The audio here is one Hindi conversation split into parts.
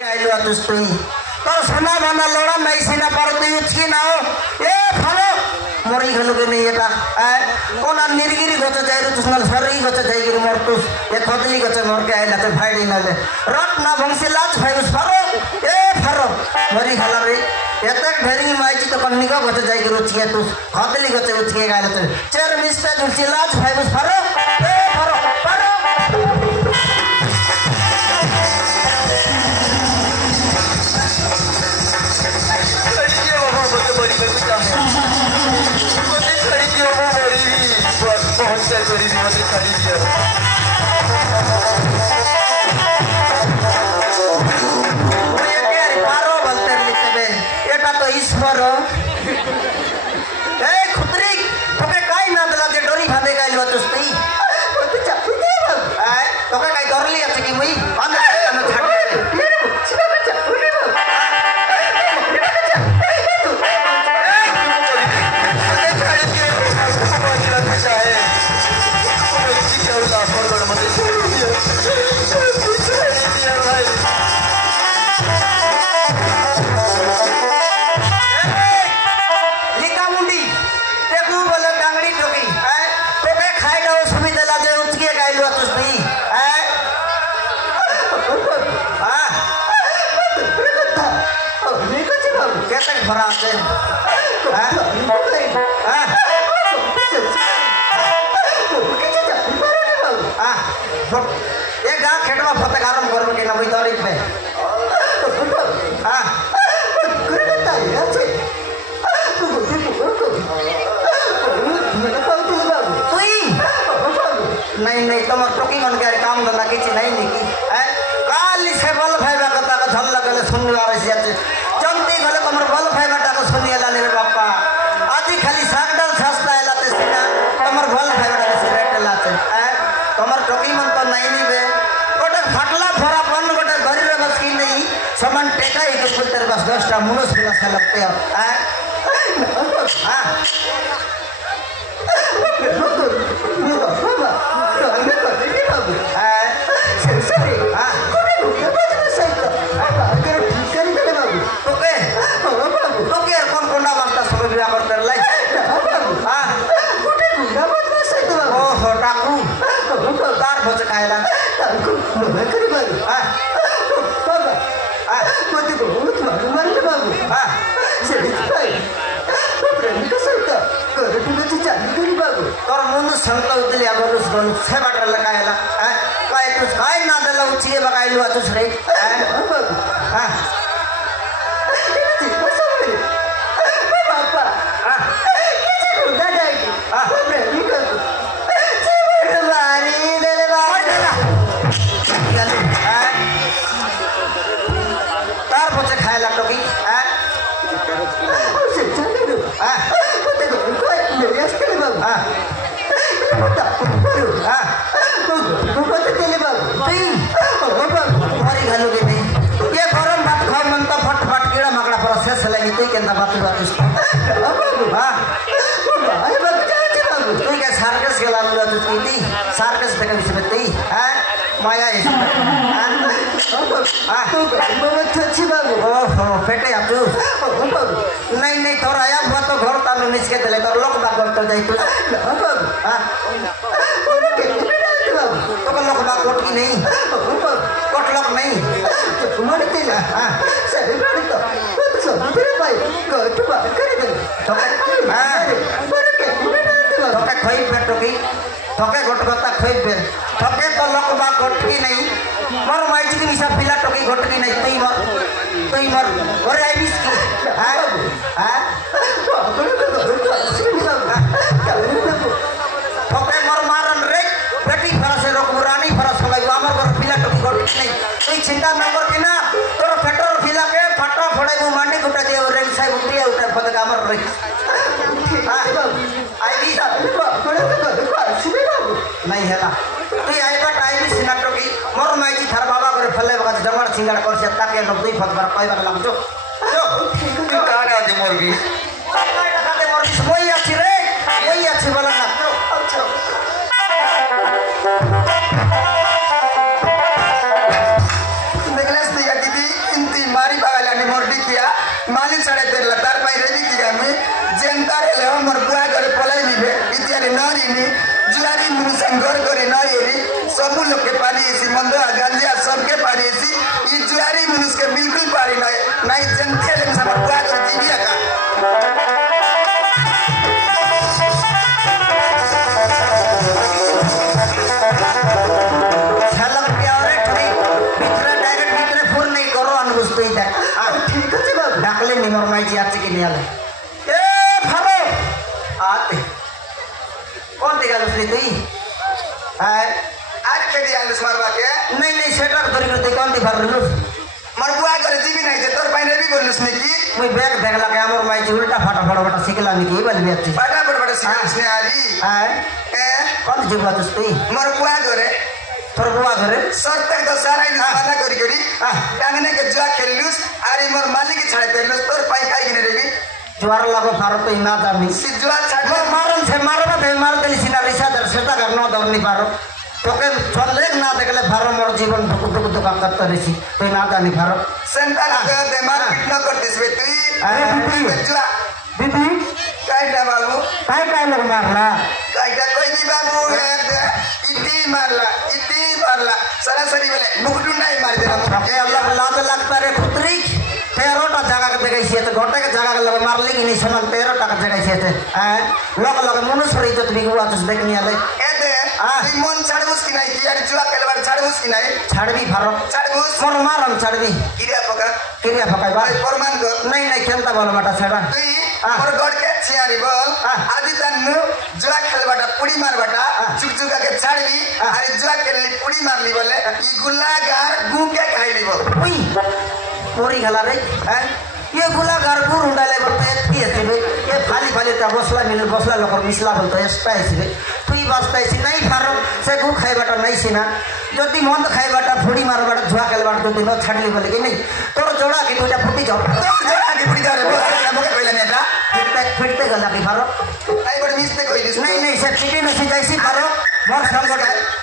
आइलो तुस्तुई तोर सोना बना लोड़ा नहीं सीना पर तू उठकी ना हो ए फलो मोरी घलो के नहीं एटा कोना निर्गिरी गच जाइरु तुसनल सरगी गच जाइगिरु मोर तुस ए खोदली गच मोर के आइला ते फाइडी नले रट ना भंगसी लाज भाई उस फरो ए फरो मोरी घला रे एतक ढेरी माइची तो कन्नी को गच जाइगिरु छिए तुस खोदली गच उठके गाइला ते चेर मिस्ता जुलसी लाज भाई उस फरो ए फरो फरो ईश्वर खुदरी तोके काई ना दला के डोरी बांधे गाइल तुस्ती तोके काई डरली আছে কি মুই বাঁধে আমি ছাড় भराते ये गाँव खेत में फतेह आराम करो के ना वही दौड़ी पे नहीं तुम टोकी मन के काम धंधा किसी नहीं निकी काली से बल भाई कथा का झल लगले सुन रहा है जल्दी गले तुम बल भाई बेटा को सुनिए लाने रे बापा आदि खाली सागडल सस्ता है लाते सीना तुम बल भाई बेटा को रेट लाते तुम टोकी मन तो नहीं बे गोटे फाटला फरा बन गोटे गरीब बस की नहीं समान टेका ही के पुत्र बस 10 टा मुनस मुनस लगते हैं तोर मुंड संत उतली आगोलुस दोन से बाटर लगायला काय तू काय ना दला उचिए बगाइलु अतुस रे पापा किसी को दादा की बारी दे तार पचे खायला टोकी ये गरम भात खाओ मन तो फटफट कीड़ा मकड़ा पर शेष लगी तू के बात तू क्या सार्कस गेला मुला तू कीती सार्कस तक बिसबती माया है तू बहुत अच्छी बाबू ओहो पेटे आप तू नहीं तोरा आया हुआ तो घर तानु निच के देले तोर लोक बाग तो जाई तू तो को लोक बाग कोट की नहीं कोट लोक नहीं मन तिला सही बड़ी तो सब तेरे भाई कोट बाग करे दे तो के खोई पेटो की थके गोट गता खोई बे थके तो लोक बाग कोट की नहीं मोर माइच की निशा पिला टोकी गोट की नहीं तुई मर घरे आइबिस की थके मोर मारन रे बेटी फरा से रोक रानी फरा सलाई हमर घर पिला टोकी गोट नहीं तुई चिंता न कर के ना तोर पेट्रोल पिला के फटा फड़े मु मांडी गुटा दे रे साई उठिया उठा पद हमर रे आइबी नहीं हैला तुई आइबा टाइम सिना टोकी मोर माइची थार बाबा करे फले बगा जमड़ सिंगड़ कर से ताके न दुई फत बार कहबा लाग जो तू काडा दे मोरगी काडा दे मोरगी कोई अछि रे कोई अछि बोला ना देखलेस नहीं दीदी मालिक छाड़े तेरला तार पाई रेडी की गामी जेंतार ले हमर बुआ करे पलाई बिबे इतियारे नारीनी जुआरी मुनुसन घर करे नायरी सब लोग के पानी एसी मंदो गांजा सबके पानी एसी ई जुआरी मुनुस के बिल्कुल पारी नहीं जनते ले सब बुआ करे जीविया का डाकले निमर माई जी आते कि नहीं आले ए भारो आते कौन देगा दूसरी तू है आज के दिया लुस मारवा के नहीं सेटर धरी करते कौन दी भर लुस मरबुआ करे जीवी नहीं दे तोर पाइने भी बोलुस ने की मुई बैग देखला के हमर माई जी उल्टा फटाफट सिकला नहीं की बल बेती फटाफट सिकने आरी है ए कौन जीवा तुस तू मरबुआ करे तोर बुआ घरे सर तक तो सारा ही खाना करी टांगने के जुआ खेललुस आरे मोर मालिक छाड़े तेलुस तोर पाई काई गिने रेबी जुआर लागो फारो तो ना दामी सी जुआ छाड़ मारन से मारबा दे मार देली सिना रिसा दर सेटा करनो दरनी पारो तोके चले ना देखले फारो मोर जीवन दुख करत रेसी तो ना दानी फारो सेंटा के दिमाग कितना कर दिस बे तू अरे जुआ दीदी काईटा बाबू काय लोग मारला काईटा कोई भी बाबू इटी मारला सरासरी बोले मुकुटू नहीं मार देना ए अल्लाह लात लगता रे पुत्री 13 टा जगह के जगह से तो गोटे के जगह के लगे मार ली नहीं समान 13 टा के जगह से लोग लगे मनुष्य इज्जत बिगुआ तो देखनी आले ए दे ई मन छाड़बुस की नहीं यार जुआ केलबार छाड़बुस की नहीं छाड़बी फारो छाड़बुस मोर मारम छाड़बी किरिया फका भाई फरमान कर नहीं खेलता बोल माटा छाड़ा तू मोर गड के छियारी बोल आदि तन्नु जुआ खेलबाटा पुड़ी मारबाटा चुकचुका के छाड़बी अरे जुआ खेलली पुड़ी मारली बोले ई गुलागार गु के खाइली बोल ओई पोरी गला रे ये गुलागार गु रुंडाले बोलते की है ये खाली ता बसला लोकर मिसला बोलते स्पाइसी रे तू ई बसताइसी नहीं फारो से गु खाइबाटा नहीं सिना जदी मन खाइबाटा फुड़ी मारबाटा जुआ खेलबाटा तो दिन छाड़ली बोले कि नहीं तोर जोड़ा की दुटा फुटी जाओ तोर जोड़ा की फुटी जाओ मोके कहला नेटा फिरते गला की फारो आई बड़ मिस्टेक होइलिस नहीं से चिटी नसी जाइसी फारो मोर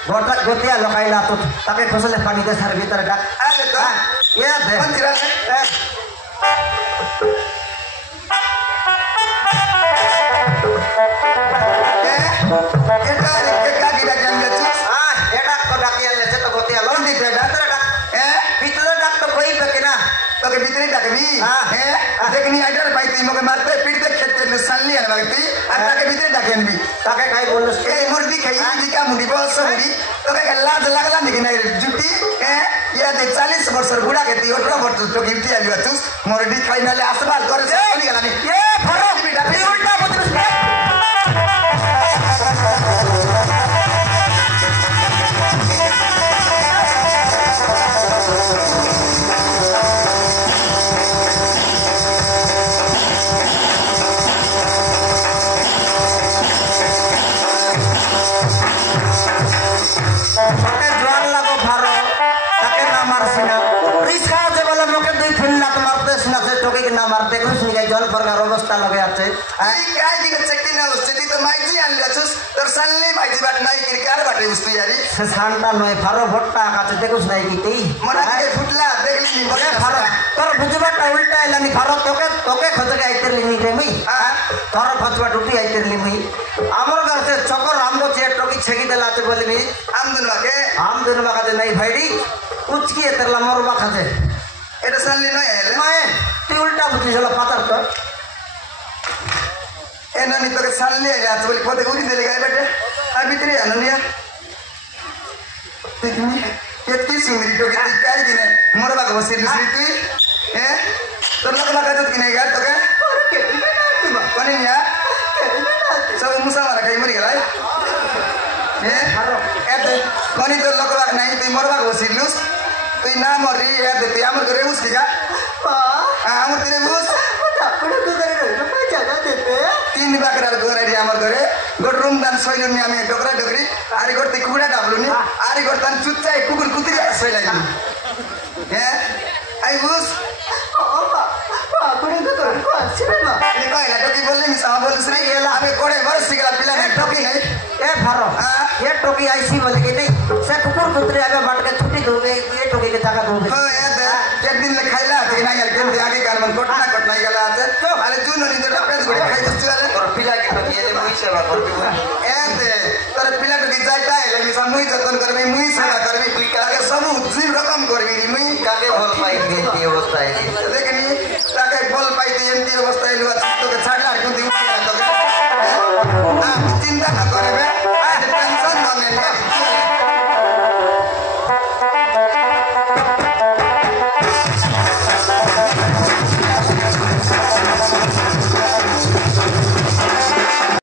गोटा गोतिया लकाइला तो ताके खसले पानी दे सर भीतर डाक आले तो ये दे मंदिर एटा गिरा गंगे तू एटा को डाकिया ले से तो गोतिया लोन दी दे डाक भीतर डाक तो कोई बकेना तो के भीतर डाक भी देखनी आइडर भाई ती मके मारते पीड़ते खेते में सालनी है भाई आता के भीतर डाकेन भी ताके काई बोलस ए मुर्दी खाई दी का मुंडी बस मुंडी तो के लाज लागला नहीं नहीं जुटी ये दे 40 वर्ष बुढ़ा के ती 18 वर्ष तो गिफ्टी आली तू मुर्दी खाई नाले आसबाल करे से नहीं गला नहीं ए फरो बेटा उल्टा बोतल मारते कुछ नहीं जल प्रकार अवस्था लगे आते आई काय जी के चक्की ना उस्ती तो माइजी आन लेछुस तर सल्ली माइजी बाट नाही किरकार बाटे उस्ती यारी से सांता नय फारो भट्टा काचे देखुस नाही की मना के फुटला देखली नी मरे फारो तर बुजबाटा उल्टा लानी फारो तोके खजगे आइतरली नी रे मई तोर खजबा टूटी आइतरली मई हमर घर से चकर हमको चेट टोकी छेगी देलाते बोली मी आम दुनवा का नहीं भाईडी कुछ की तरला मोरबा खाते एटा सल्ली नय आले मैं ती उल्टा बुझी चला पातर तो एननी तो के सल्ली आले आज बोली कोते उरी देले गए बेटे आ भीतर आननिया देखनी केती सिंगरी तो के काय दिने मोरबा को बसी दूसरी तू तो लगला का तो किने गा तो के और के कोनी या सब मुसा मारा कई मरी गला हारो एते कोनी तो लगला नहीं तू मोरबा को बसी लुस तू ना मरी ए देती हमर करे उस की जा हमर तेरे बुस अपने तो करे रे पैसा जा देते 3 बाकरा गोरा रे हमर घरे गोट रूम दान सोइलु नि हामी डोकरा डोकरी आरी गोट कुकुडा डाबलु नि आरी गोट तान चुच्चाई कुकुर कुतरी सोइलाई आई बुस अपने तो करे को आछिरे ना नि कहला टोकी बोलले मी सामा बोलुस रे एला हमें कोडे वर्ष सिगला पिला ने टोकी नहीं ए फारो ये टोकी आईसी बोले कि नहीं से कुकुर कुतरी आगे बाट के छुट्टी दोगे ये टोकी के जगह दोगे हो ए एक दिन ले खाइला थे ना यार के आगे कार मन कोटना सेवा करबी एते तर पिला तो जायता है लेकिन मुई जतन करबी मुई सेवा करबी तुई के सब जीव रकम करबी